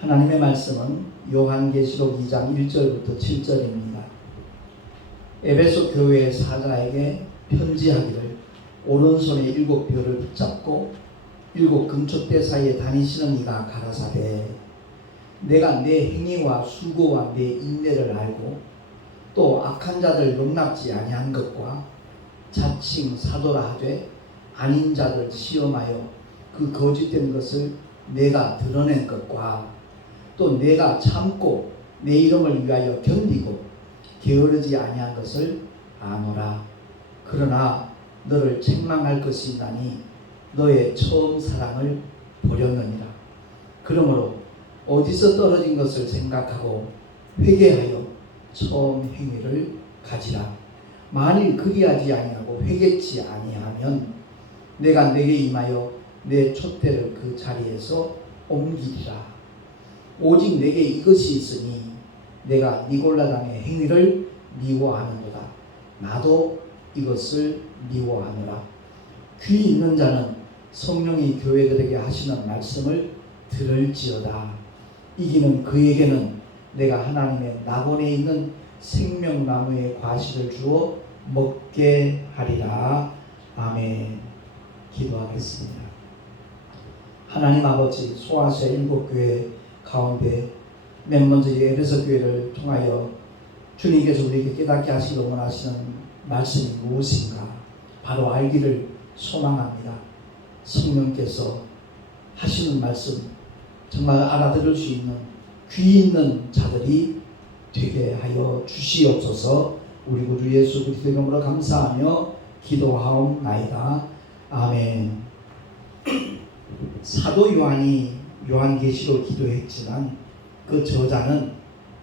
하나님의 말씀은 요한계시록 2장 1절부터 7절입니다. 에베소 교회 사자에게 편지하기를 오른손에 7벼를 붙잡고 7 금촛대 사이에 다니시는 이가 가라사대 내가 내 행위와 수고와 내 인내를 알고 또 악한 자들 용납지 아니한 것과 자칭 사도라 하되 아닌 자들 시험하여 그 거짓된 것을 내가 드러낸 것과 또 내가 참고 내 이름을 위하여 견디고 게으르지 아니한 것을 아노라. 그러나 너를 책망할 것이 있나니 너의 처음 사랑을 버렸느니라. 그러므로 어디서 떨어진 것을 생각하고 회개하여 처음 행위를 가지라. 만일 그리하지 아니하고 회개치 아니하면 내가 내게 임하여 내 촛대를 그 자리에서 옮기리라. 오직 내게 이것이 있으니 내가 니골라당의 행위를 미워하는도다. 나도 이것을 미워하노라. 귀 있는 자는 성령이 교회들에게 하시는 말씀을 들을지어다. 이기는 그에게는 내가 하나님의 낙원에 있는 생명나무의 과실을 주어 먹게 하리라. 아멘. 기도하겠습니다. 하나님 아버지, 소아시아 7교회 가운데 맨 먼저 에베소 교회를 통하여 주님께서 우리에게 깨닫게 하시기를 원하시는 말씀이 무엇인가 바로 알기를 소망합니다. 성령께서 하시는 말씀 정말 알아들을 수 있는 귀 있는 자들이 되게 하여 주시옵소서. 우리 구주 예수 그리스도의 이름으로 감사하며 기도하옵나이다. 아멘. 사도 요한이 요한계시로 기도했지만 그 저자는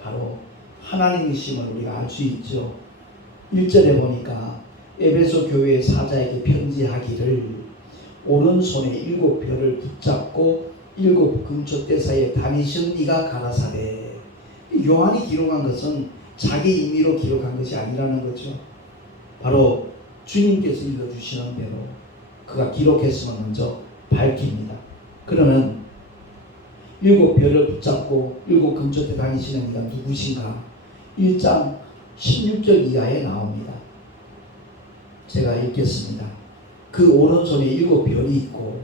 바로 하나님이심을 우리가 알 수 있죠. 1절에 보니까 에베소 교회 사자에게 편지하기를 오른손에 7벼를 붙잡고 7 금촛대 사이에 다니신 이가 가라사대. 요한이 기록한 것은 자기 임의로 기록한 것이 아니라는 거죠. 바로 주님께서 읽어주시는 대로 그가 기록했음을 먼저 밝힙니다. 그러면 7벼를 붙잡고 7 금촛대 다니시는 이가 누구신가? 1장 16절 이하에 나옵니다. 제가 읽겠습니다. 그 오른손에 7벼이 있고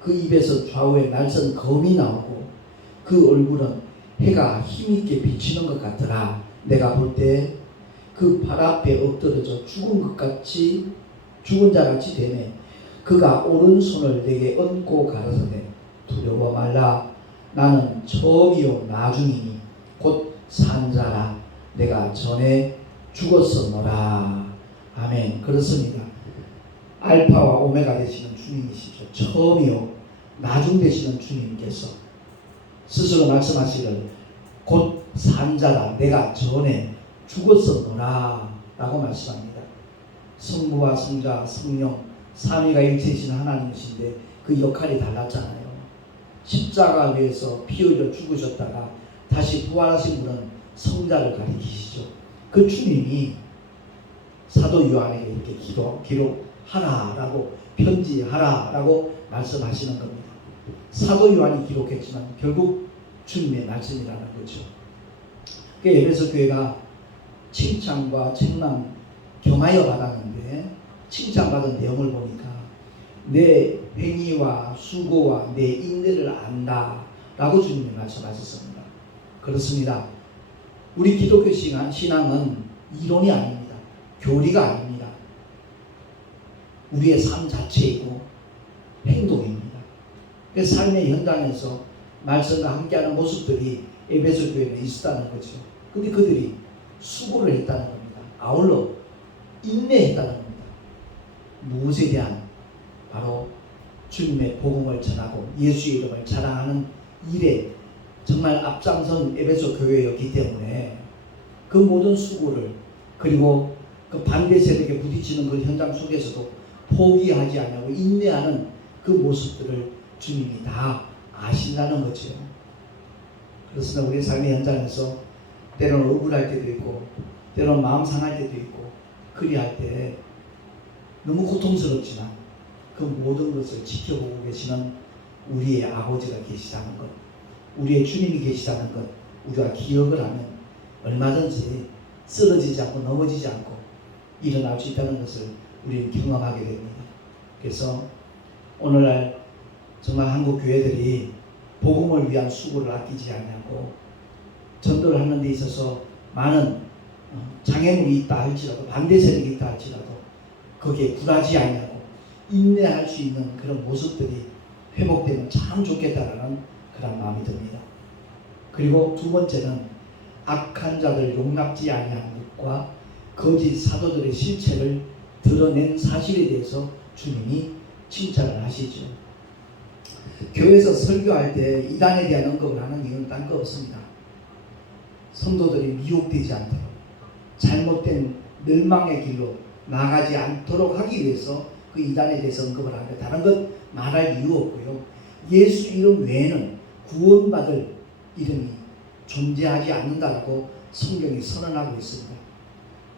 그 입에서 좌우에 날선 검이 나오고 그 얼굴은 해가 힘있게 비치는 것 같더라. 내가 볼 때 그 발 앞에 엎드려져 죽은 자같이 되네. 그가 오른손을 내게 얹고 가라사대 두려워 말라. 나는 처음이요 나중이니 곧 산자라. 내가 전에 죽었었노라. 아멘. 그렇습니다. 알파와 오메가 되시는 주님이시죠. 처음이요 나중 되시는 주님께서 스스로 말씀하시기를 곧 산자라. 내가 전에 죽었었노라 라고 말씀합니다. 성부와 성자 성령 삼위가 일체이신 하나님이신데 그 역할이 달랐잖아요. 십자가 위에서 피 흘려 죽으셨다가 다시 부활하신 분은 성자를 가리키시죠. 그 주님이 사도 요한에게 이렇게 기록하라라고 편지하라라고 말씀하시는 겁니다. 사도 요한이 기록했지만 결국 주님의 말씀이라는 거죠. 에베소 교회가 칭찬과 책망 겸하여 받았는데 칭찬받은 내용을 보니까 내 행위와 수고와 내 인내를 안다 라고 주님이 말씀하셨습니다. 그렇습니다. 우리 기독교 신앙은 이론이 아닙니다. 교리가 아닙니다. 우리의 삶 자체이고 행동입니다. 그 삶의 현장에서 말씀과 함께하는 모습들이 에베소 교회에 있었다는 거죠. 근데 그들이 수고를 했다는 겁니다. 아울러 인내했다는 겁니다. 무엇에 대한? 바로 주님의 복음을 전하고 예수의 이름을 자랑하는 일에 정말 앞장선 에베소 교회였기 때문에 그 모든 수고를 그리고 그 반대 세력에 부딪히는 그 현장 속에서도 포기하지 않고 인내하는 그 모습들을 주님이 다 아신다는 거죠. 그렇습니다. 우리 삶의 현장에서 때로는 억울할 때도 있고 때로는 마음 상할 때도 있고 그리할 때 너무 고통스럽지만 그 모든 것을 지켜보고 계시는 우리의 아버지가 계시다는 것. 우리의 주님이 계시다는 것 우리가 기억을 하면 얼마든지 쓰러지지 않고 넘어지지 않고 일어날 수 있다는 것을 우리는 경험하게 됩니다. 그래서 오늘날 정말 한국 교회들이 복음을 위한 수고를 아끼지 않냐고 전도를 하는 데 있어서 많은 장애물이 있다 할지라도 반대 세력이 있다 할지라도 거기에 굴하지 않냐고 인내할 수 있는 그런 모습들이 회복되면 참 좋겠다라는 그런 마음이 듭니다. 그리고 두 번째는 악한 자들 용납지 아니한 것과 거짓 사도들의 실체를 드러낸 사실에 대해서 주님이 칭찬을 하시죠. 교회에서 설교할 때 이단에 대한 언급을 하는 이유는 딴 거 없습니다. 성도들이 미혹되지 않도록 잘못된 멸망의 길로 나가지 않도록 하기 위해서 그 이단에 대해서 언급을 하는데 다른 것 말할 이유 없고요. 예수 이름 외에는 구원받을 이름이 존재하지 않는다고 성경이 선언하고 있습니다.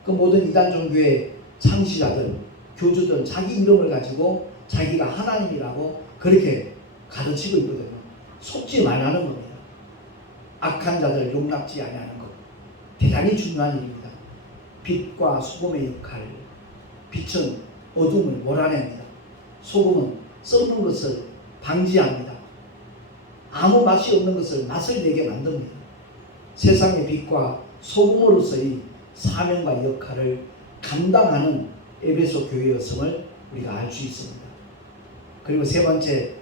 그 모든 이단 종교의 창시자들, 교주들 자기 이름을 가지고 자기가 하나님이라고 그렇게 가르치고 있거든요. 속지 말라는 겁니다. 악한 자들 용납지 아니하는 것 대단히 중요한 일입니다. 빛과 소금의 역할, 빛은 어둠을 몰아냅니다. 소금은 썩는 것을 방지합니다. 아무 맛이 없는 것을 맛을 내게 만듭니다. 세상의 빛과 소금으로서의 사명과 역할을 감당하는 에베소 교회였음을 우리가 알 수 있습니다. 그리고 세 번째,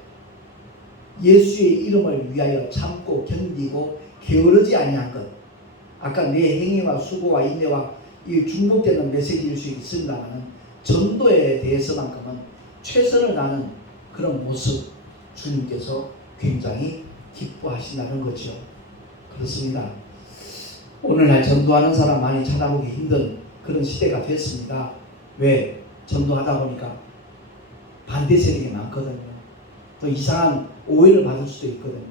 예수의 이름을 위하여 참고 견디고 게으르지 아니한 것. 아까 내 행위와 수고와 인내와 이 중복되는 메시지일 수 있습니다만 전도에 대해서만큼은 최선을 다하는 그런 모습 주님께서 굉장히 기뻐하신다는 거죠. 그렇습니다. 오늘날 전도하는 사람 많이 찾아보기 힘든 그런 시대가 됐습니다. 왜? 전도하다 보니까 반대 세력이 많거든요. 또 이상한 오해를 받을 수도 있거든요.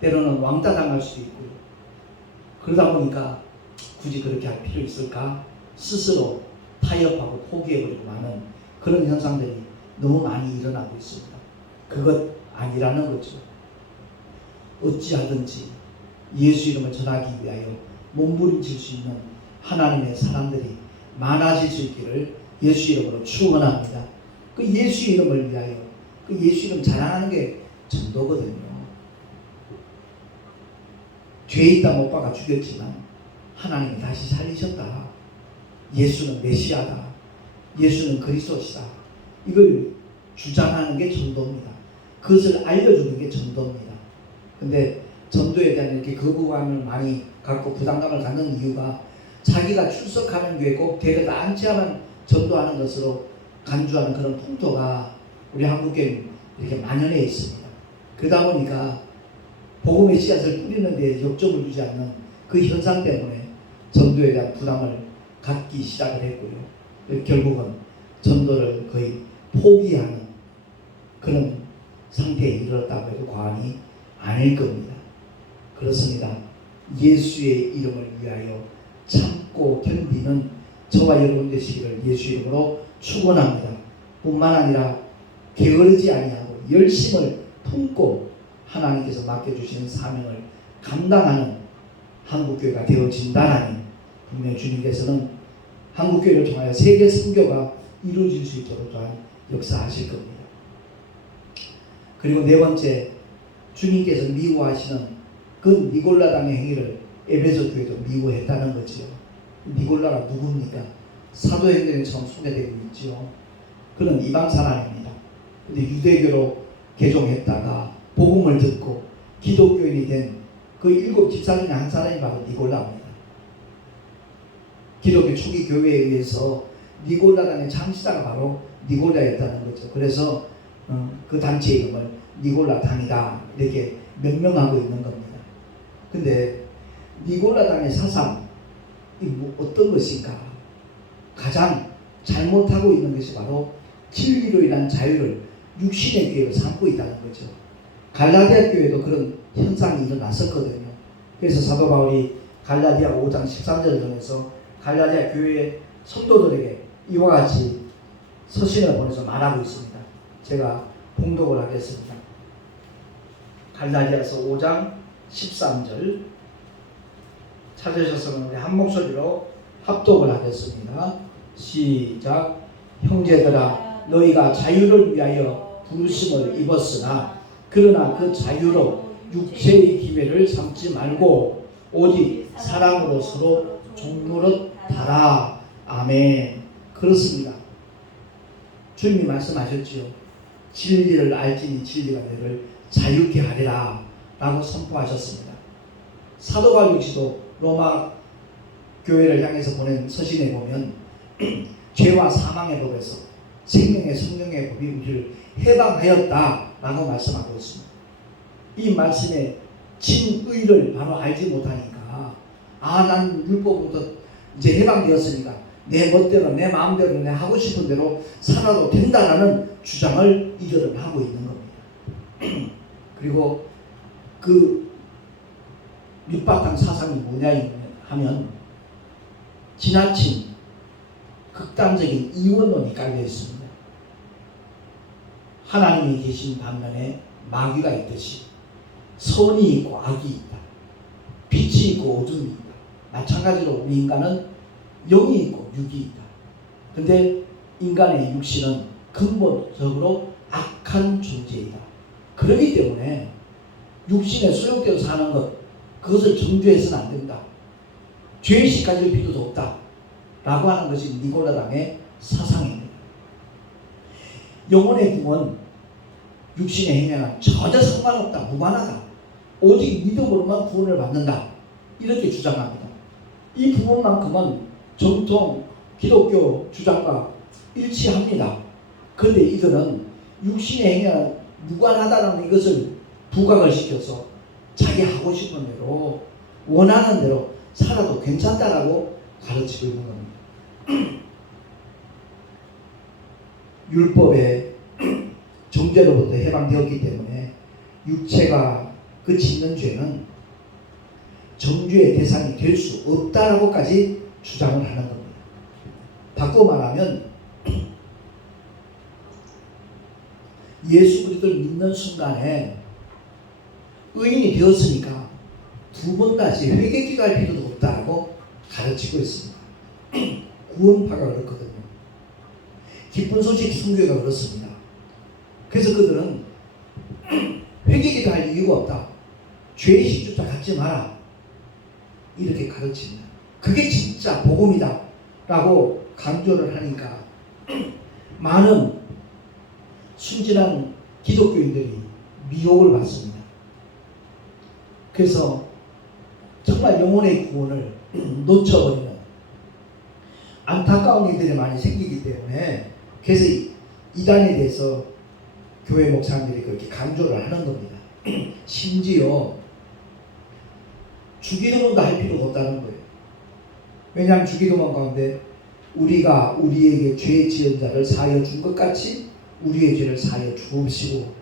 때로는 왕따 당할 수도 있고요. 그러다 보니까 굳이 그렇게 할 필요 있을까? 스스로 타협하고 포기해버리고 마는 그런 현상들이 너무 많이 일어나고 있습니다. 그것 아니라는 거죠. 어찌하든지 예수 이름을 전하기 위하여 몸부림칠 수 있는 하나님의 사람들이 많아질 수 있기를 예수 이름으로 축원합니다. 그 예수 이름을 위하여 그 예수 이름 자랑하는 게 전도거든요. 죄에 있다 못 박아 죽였지만 하나님이 다시 살리셨다. 예수는 메시아다. 예수는 그리스도시다. 이걸 주장하는 게 전도입니다. 그것을 알려주는 게 전도입니다. 근데 전도에 대한 이렇게 거부감을 많이 갖고 부담감을 갖는 이유가 자기가 출석하는 교회 꼭 데려다 앉혀야만 전도하는 것으로 간주하는 그런 풍토가 우리 한국에 이렇게 만연해 있습니다. 그러다 보니까 복음의 씨앗을 뿌리는 데 역점을 주지 않는 그 현상 때문에 전도에 대한 부담을 갖기 시작을 했고요. 결국은 전도를 거의 포기하는 그런 상태에 이르렀다고 해도 과언이 아닐 겁니다. 그렇습니다. 예수의 이름을 위하여 참고 견디는 저와 여러분 되시기를 예수 이름으로 축원합니다. 뿐만 아니라 게으르지 아니하고 열심을 품고 하나님께서 맡겨주시는 사명을 감당하는 한국교회가 되어진다라니 분명히 주님께서는 한국교회를 통하여 세계 선교가 이루어질 수 있도록 또한 역사하실 겁니다. 그리고 네 번째, 주님께서 미워하시는 그 니골라당의 행위를 에베소 교회도 미워했다는 거죠. 니골라가 누굽니까? 사도행전에 처음 소개되고 있죠. 그는 이방 사람입니다. 근데 유대교로 개종했다가 복음을 듣고 기독교인이 된 그 7 집사 중에 한 사람이 바로 니골라입니다. 기독교 초기 교회에 의해서 니골라당의 창시자가 바로 니골라였다는 거죠. 그래서 그 단체 이름을 니골라당이다 이렇게 명명하고 있는 겁니다. 근데 니골라당의 사상이 어떤 것인가? 가장 잘못하고 있는 것이 바로 진리로 인한 자유를 육신의 교회로 삼고 있다는 거죠. 갈라디아 교회도 그런 현상이 일어났었거든요. 그래서 사도 바울이 갈라디아 5장 13절을 통해서 갈라디아 교회의 성도들에게 이와 같이 서신을 보내서 말하고 있습니다. 제가 봉독을 하겠습니다. 갈라디아서 5장 13절 찾으셨으면 우리 한 목소리로 합독을 하겠습니다. 시작. 형제들아 너희가 자유를 위하여 부르심을 입었으나 그러나 그 자유로 육체의 기회를 삼지 말고 오직 사랑으로 서로 종노릇하라. 아멘. 그렇습니다. 주님이 말씀하셨지요. 진리를 알지니 진리가 너를 자유케 하리라 라고 선포하셨습니다. 사도 바울 역시도 로마 교회를 향해서 보낸 서신에 보면 죄와 사망의 법에서 생명의 성령의 법이 우리를 해방하였다 라고 말씀하고 있습니다. 이 말씀의 진의를 바로 알지 못하니까 난 율법으로부터 이제 해방되었으니까 내 멋대로 내 마음대로 내 하고 싶은 대로 살아도 된다라는 주장을 이들은 하고 있는 겁니다. 그리고 그 밑바탕 사상이 뭐냐 하면 지나친 극단적인 이원론이 깔려 있습니다. 하나님이 계신 반면에 마귀가 있듯이 선이 있고 악이 있다. 빛이 있고 어둠이 있다. 마찬가지로 우리 인간은 영이 있고 육이 있다. 근데 인간의 육신은 근본적으로 악한 존재이다. 그렇기 때문에 육신에 소욕되어 사는 것, 그것을 정죄해서는 안 된다. 죄의식 가질 필요도 없다. 라고 하는 것이 니고라당의 사상입니다. 영혼의 구원, 육신의 행위는 전혀 상관없다. 무관하다. 오직 믿음으로만 구원을 받는다. 이렇게 주장합니다. 이 부분만큼은 정통 기독교 주장과 일치합니다. 그런데 이들은 육신의 행위는 무관하다는 이것을 부각을 시켜서 자기 하고 싶은 대로 원하는 대로 살아도 괜찮다라고 가르치고 있는 겁니다. 율법의 정죄로부터 해방되었기 때문에 육체가 그 짓는 죄는 정죄의 대상이 될 수 없다라고까지 주장을 하는 겁니다. 바꿔 말하면 예수 그리스도를 믿는 순간에 의인이 되었으니까 두 번 다시 회개기도 할 필요도 없다고 가르치고 있습니다. 구원파가 그렇거든요. 기쁜 소식 순교가 그렇습니다. 그래서 그들은 회개기도 할 이유가 없다. 죄의식조차 갖지 마라. 이렇게 가르칩니다. 그게 진짜 복음이다 라고 강조를 하니까 많은 순진한 기독교인들이 미혹을 받습니다. 그래서 정말 영혼의 구원을 놓쳐버리는 안타까운 일들이 많이 생기기 때문에 그래서 이단에 대해서 교회 목사님들이 그렇게 강조를 하는 겁니다. 심지어 주기도문도 할 필요가 없다는 거예요. 왜냐하면 주기도문 가운데 우리가 우리에게 죄 지은 자를 사하여 준 것 같이 우리의 죄를 사하여 주옵시고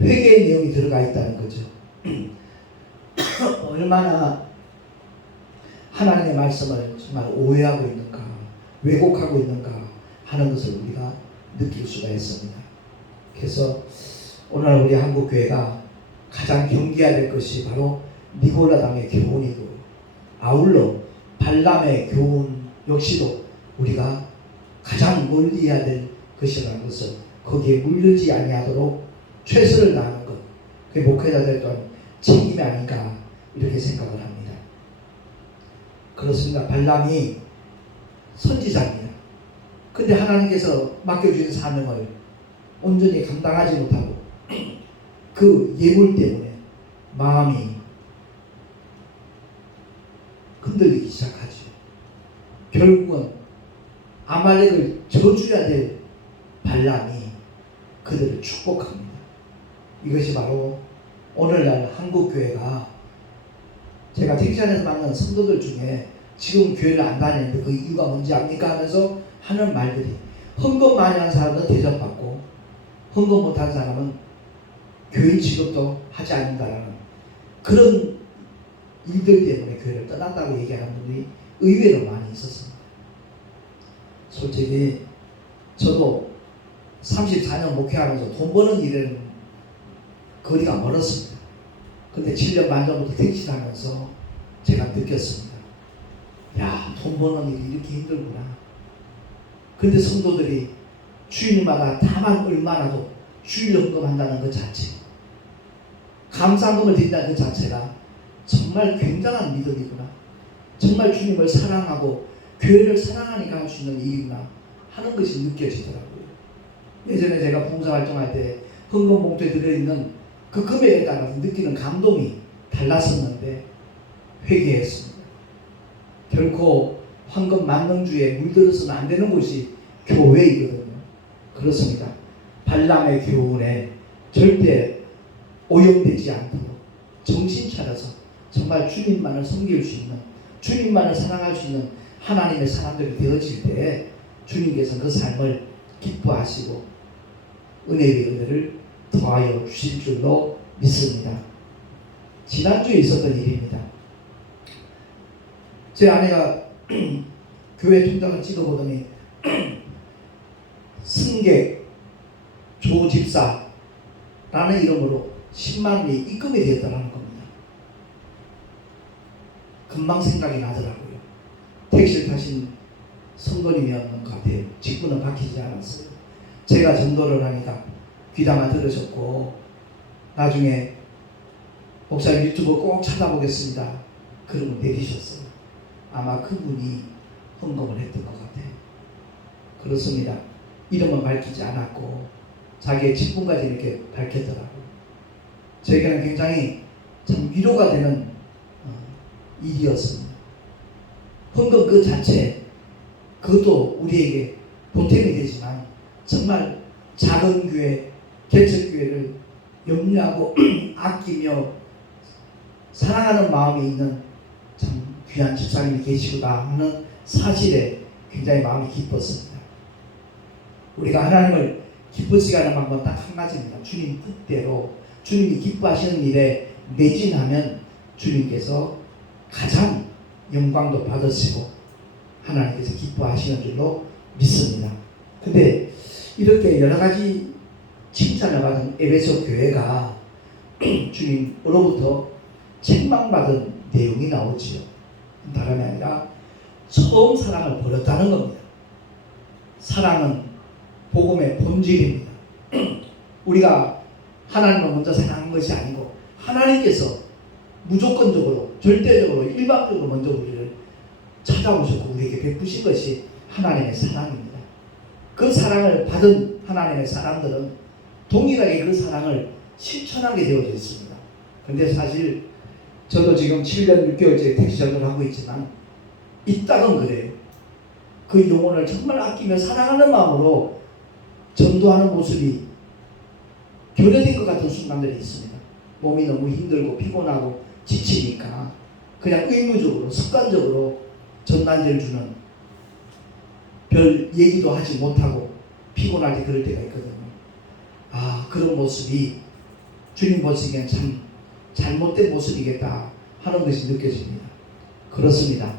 회개의 내용이 들어가 있다는 거죠. 얼마나 하나님의 말씀을 정말 오해하고 있는가, 왜곡하고 있는가 하는 것을 우리가 느낄 수가 있습니다. 그래서 오늘 우리 한국교회가 가장 경계해야 될 것이 바로 니고라당의 교훈이고, 아울러 발람의 교훈 역시도 우리가 가장 멀리 해야 될 것이라는 것을, 거기에 물들지 아니하도록 최선을 다하는 것, 그게 목회자들 또한 책임이 아닌가 이렇게 생각을 합니다. 그렇습니다. 발람이 선지자입니다. 근데 하나님께서 맡겨주신 사명을 온전히 감당하지 못하고 그 예물 때문에 마음이 흔들리기 시작하죠. 결국은 아말렉을 저주해야 될 발람이 그들을 축복합니다. 이것이 바로 오늘날 한국교회가, 제가 택시안에서 만난 성도들 중에 지금 교회를 안 다니는데 그 이유가 뭔지 압니까? 하면서 하는 말들이, 헌금 많이 하는 사람은 대접받고 헌금 못하는 사람은 교인 취급도 하지 않는다라는 그런 일들 때문에 교회를 떠났다고 얘기하는 분들이 의외로 많이 있었습니다. 솔직히 저도 34년 목회하면서 돈 버는 일에는 거리가 멀었습니다. 근데 7년 반 전부터 택시하면서 제가 느꼈습니다. 야, 돈 버는 일이 이렇게 힘들구나. 근데 성도들이 주일마다 다만 얼마라도 주일 헌금한다는 것 자체, 감사금을 드린다는 것 자체가 정말 굉장한 믿음이구나. 정말 주님을 사랑하고 교회를 사랑하니까 할 수 있는 일이구나 하는 것이 느껴지더라고요. 예전에 제가 봉사활동할 때 헌금 봉투에 들어있는 그 금액에 따라서 느끼는 감동이 달랐었는데 회개했습니다. 결코 황금 만능주의에 물들어서는 안 되는 곳이 교회이거든요. 그렇습니다. 발람의 교훈에 절대 오염되지 않도록 정신 차려서 정말 주님만을 섬길 수 있는, 주님만을 사랑할 수 있는 하나님의 사람들이 되어질 때 주님께서 그 삶을 기뻐하시고 은혜의 은혜를 더하여 주실 줄로 믿습니다. 지난주에 있었던 일입니다. 제 아내가 교회 통장을 찍어보더니 승객 조집사라는 이름으로 10만 원이 입금이 되었다는 겁니다. 금방 생각이 나더라고요. 택시를 타신 성도님이었는 것 같아요. 직분은 바뀌지 않았어요. 제가 전도를 하니까 귀담아 들으셨고 나중에 목사님 유튜브 꼭 찾아보겠습니다. 그러면 내리셨어요. 아마 그분이 헌금을 했던 것 같아요. 그렇습니다. 이름은 밝히지 않았고 자기의 직분까지 이렇게 밝혔더라고요. 저에게는 굉장히 참 위로가 되는 일이었습니다. 헌금 그 자체, 그것도 우리에게 보탬이 되지만 정말 작은 교회, 개척교회를 염려하고 아끼며 사랑하는 마음이 있는 참 귀한 집사님이 계시구나 하는 사실에 굉장히 마음이 기뻤습니다. 우리가 하나님을 기쁘시게 하는 방법은 딱 한 가지입니다. 주님 뜻대로 주님이 기뻐하시는 일에 매진하면 주님께서 가장 영광도 받으시고 하나님께서 기뻐하시는 줄로 믿습니다. 근데 이렇게 여러 가지 칭찬을 받은 에베소 교회가 주님으로부터 책망받은 내용이 나오지요. 다름이 아니라 처음 사랑을 버렸다는 겁니다. 사랑은 복음의 본질입니다. 우리가 하나님을 먼저 사랑한 것이 아니고 하나님께서 무조건적으로, 절대적으로, 일방적으로 먼저 우리를 찾아오셨고 우리에게 베푸신 것이 하나님의 사랑입니다. 그 사랑을 받은 하나님의 사람들은 동일하게 그 사랑을 실천하게 되어져 있습니다. 그런데 사실 저도 지금 7년 6개월째 택시전도를 하고 있지만 이 땅은 그래요. 그 영혼을 정말 아끼며 사랑하는 마음으로 전도하는 모습이 결여된 것 같은 순간들이 있습니다. 몸이 너무 힘들고 피곤하고 지치니까 그냥 의무적으로 습관적으로 전단지를 주는, 별 얘기도 하지 못하고 피곤할 때 그럴 때가 있거든요. 아, 그런 모습이 주님 보시기엔 참 잘못된 모습이겠다 하는 것이 느껴집니다. 그렇습니다.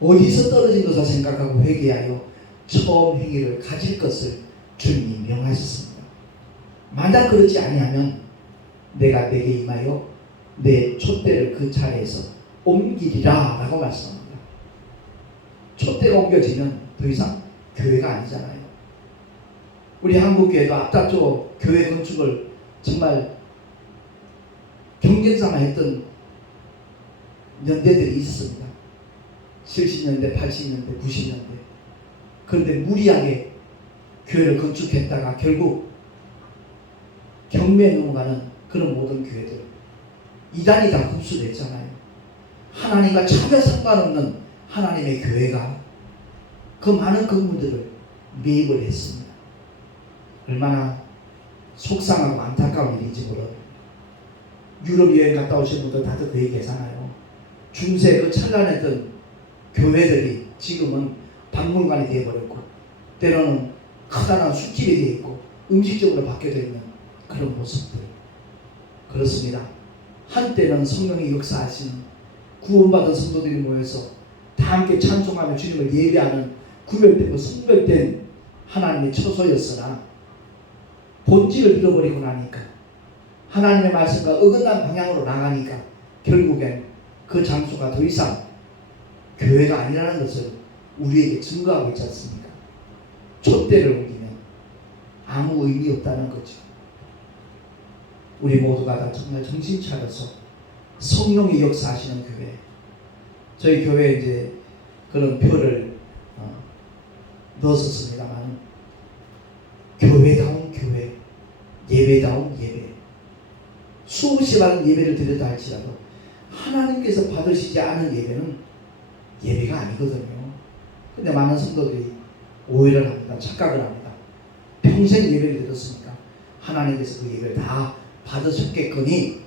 어디서 떨어진 것을 생각하고 회개하여 처음 행위를 가질 것을 주님이 명하셨습니다. 만약 그렇지 아니하면 내가 내게 임하여 내 촛대를 그 자리에서 옮기리라 라고 말씀합니다. 촛대가 옮겨지면 더 이상 교회가 아니잖아요. 우리 한국교회도 앞다투어 교회 건축을 정말 경쟁 삼아 했던 연대들이 있었습니다. 70년대, 80년대, 90년대. 그런데 무리하게 교회를 건축했다가 결국 경매에 넘어가는 그런 모든 교회들, 이단이 다 흡수됐잖아요. 하나님과 전혀 상관없는 하나님의 교회가 그 많은 건물들을 매입을 했습니다. 얼마나 속상하고 안타까운 일인지 몰라요. 유럽 여행 갔다 오신 분들 다들 그 얘기 하잖아요. 중세 그 찬란했던 교회들이 지금은 박물관이 되어버렸고 때로는 커다란 숲길이 되어 있고 음식적으로 바뀌어져 있는 그런 모습들. 그렇습니다. 한때는 성령이 역사하신 구원받은 성도들이 모여서 다 함께 찬송하며 주님을 예배하는 구별되고 성별된 하나님의 처소였으나 본질을 잃어버리고 나니까 하나님의 말씀과 어긋난 방향으로 나가니까 결국엔 그 장소가 더 이상 교회가 아니라는 것을 우리에게 증거하고 있지 않습니까? 촛대를 옮기면 아무 의미 없다는 거죠. 우리 모두가 다 정말 정신 차려서 성령의 역사하시는 교회, 저희 교회에 이제 그런 표를 넣었습니다만 교회다운 교회, 예배다운 예배, 수없이 많은 예배를 드렸다 할지라도 하나님께서 받으시지 않은 예배는 예배가 아니거든요. 근데 많은 성도들이 오해를 합니다. 착각을 합니다. 평생 예배를 드렸으니까 하나님께서 그 예배를 다 받으셨겠거니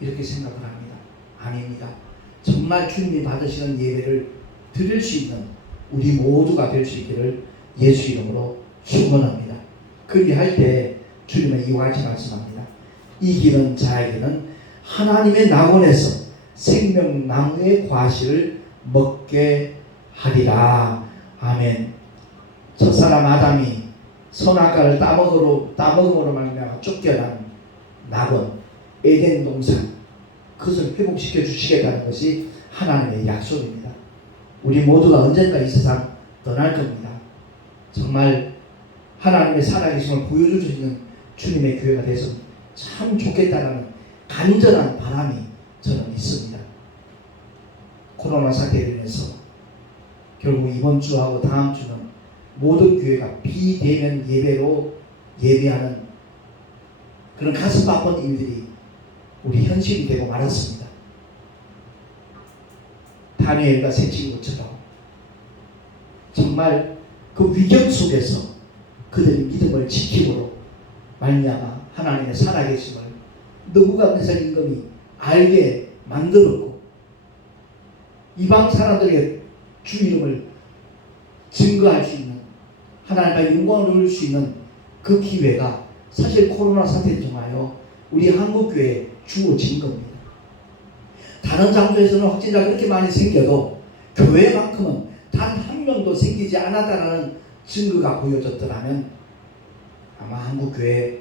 이렇게 생각을 합니다. 아닙니다. 정말 주님이 받으시는 예배를 드릴 수 있는 우리 모두가 될 수 있기를 예수 이름으로 축원합니다. 그리할 때 주님은 이와 같이 말씀합니다. 이기는 자에게는 하나님의 낙원에서 생명나무의 과실을 먹게 하리라. 아멘. 첫사람 아담이 선악과를 따먹음으로 말미암아 쫓겨난 낙원 에덴 동산, 그것을 회복시켜 주시겠다는 것이 하나님의 약속입니다. 우리 모두가 언젠가 이 세상 떠날 겁니다. 정말 하나님의 살아계심을 보여줄 수 있는 주님의 교회가 돼서 참 좋겠다는 간절한 바람이 저는 있습니다. 코로나 사태로 인해서 결국 이번 주하고 다음 주는 모든 교회가 비대면 예배로 예배하는 그런 가슴 아픈 일들이 우리 현실이 되고 말았습니다. 다니엘과 셋째처럼 정말 그 위경 속에서 그들의 믿음을 지킴으로 말미암아 하나님의 살아계심을 느부갓네살 임금이 알게 만들었고 이방 사람들에게 주 이름을 증거할 수 있는 하나님의 영광을 누릴 수 있는 그 기회가 사실 코로나 사태를 통하여 우리 한국교회에 주어진 겁니다. 다른 장소에서는 확진자가 그렇게 많이 생겨도 교회만큼은 단 한 명도 생기지 않았다는 증거가 보여졌더라면 아마 한국교회의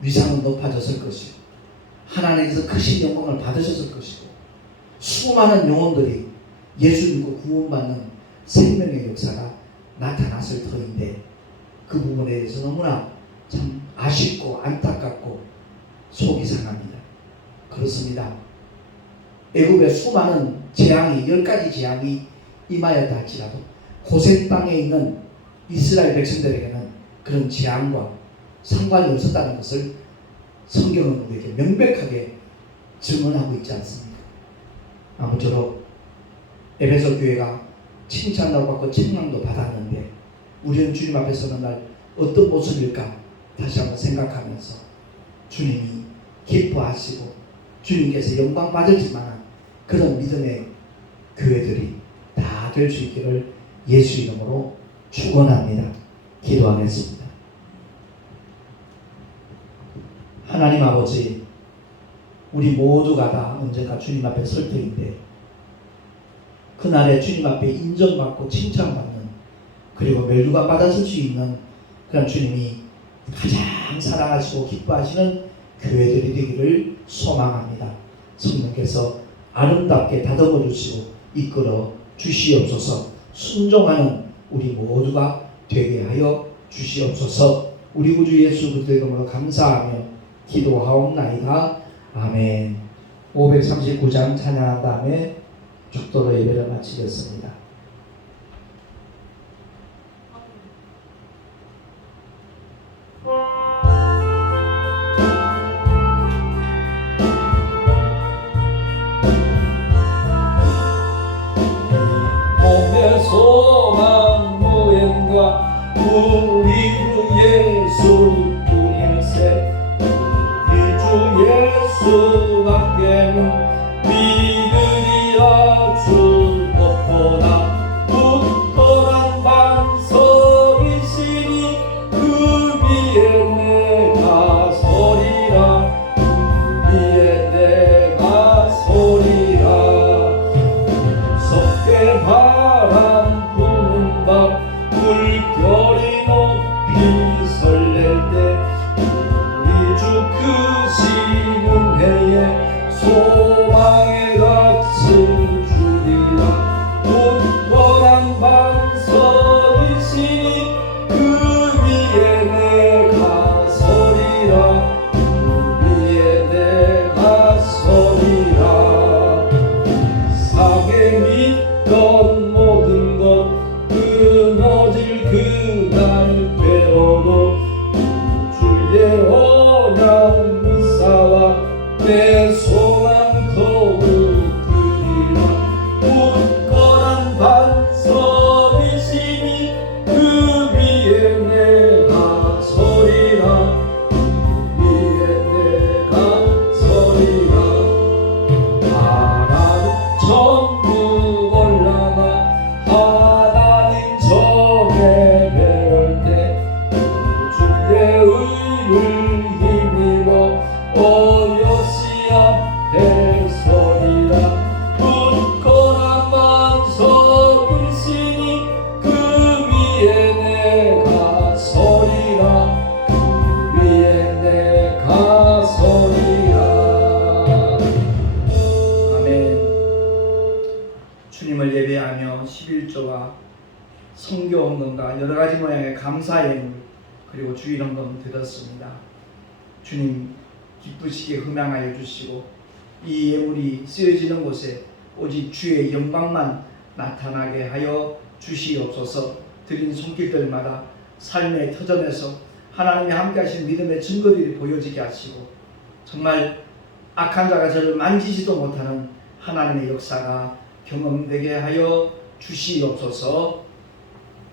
위상은 높아졌을 것이고 하나님께서 크신 영광을 받으셨을 것이고 수많은 영혼들이 예수 믿고 구원받는 생명의 역사가 나타났을 터인데 그 부분에 대해서 너무나 참 아쉽고 안타깝고 속이 상합니다. 그렇습니다. 애굽의 수많은 재앙이 10가지 재앙이 임하였다 할지라도 고센 땅에 있는 이스라엘 백성들에게는 그런 재앙과 상관이 없었다는 것을 성경은 우리에게 명백하게 증언하고 있지 않습니까? 아무쪼록 에베소 교회가 칭찬도 받고 책망도 받았는데 우리는 주님 앞에 서는 날 어떤 모습일까 다시 한번 생각하면서 주님이 기뻐하시고 주님께서 영광 받을 만한 그런 믿음의 교회들이 다 될 수 있기를 예수 이름으로 축원합니다. 기도하겠습니다. 하나님 아버지, 우리 모두가 다 언젠가 주님 앞에 설 때인데 그날에 주님 앞에 인정받고 칭찬받는 그리고 멸류관 받았을 수 있는 그런 주님이 가장 사랑하시고 기뻐하시는 교회들이 되기를 소망합니다. 성령께서 아름답게 다듬어 주시고 이끌어 주시옵소서. 순종하는 우리 모두가 되게 하여 주시옵소서. 우리 구주 예수 그리스도의 이름으로 감사하며 기도하옵나이다. 아멘. 539장 찬양한 다음에 축도로 예배를 마치겠습니다. 소망 무행과 우리 주 예수 중생 우리 주 예수밖에는 믿으리라 주 높거나 굳건한 반석이시니 그 위에 내가 서리라 그 위에 내가 서리라 무섭게 바람 부는 밤 물결이 높이 설렐 때 우리 주 그 내 소망 더욱 크리라 굳건한 반석이시니 그 위에 내가 서리라 그 위에 내가 서리라 하나님 천국 올라가 하나님 정에 배울 때 주의 의를 힘입어 오요시 앞에 서리라 굳건한 반석이시니 그 위에 내가 서리라 그 위에 내가 서리라. 아멘. 주님을 예배하며 11조와 성교 헌금과 여러 가지 모양의 감사 예물 그리고 주일 헌금 드렸습니다. 주님 기쁘시게 흠양하여 주시고 이 예물이 쓰여지는 곳에 오직 주의 영광만 나타나게 하여 주시옵소서. 드린 손길들마다 삶의 터전에서 하나님이 함께하신 믿음의 증거들이 보여지게 하시고 정말 악한 자가 저를 만지지도 못하는 하나님의 역사가 경험되게 하여 주시옵소서.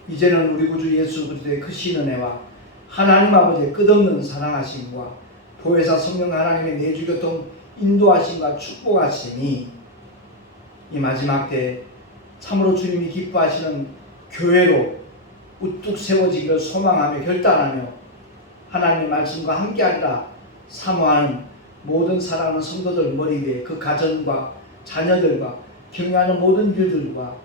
이제는 우리 구주 예수 그리스도의 크신 은혜와 하나님 아버지의 끝없는 사랑하심과 보혜사 성령 하나님의 내주교통 인도하심과 축복하심이 이 마지막 때 참으로 주님이 기뻐하시는 교회로 우뚝 세워지기를 소망하며 결단하며 하나님의 말씀과 함께하리라 사모하는 모든 사랑하는 성도들 머리 위에 그 가정과 자녀들과 경영하는 모든 일들과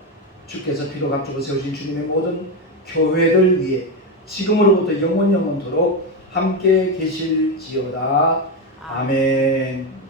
주께서 피로 값주고 세우신 주님의 모든 교회들 위에 지금으로부터 영원토록 함께 계실지어다. 아멘.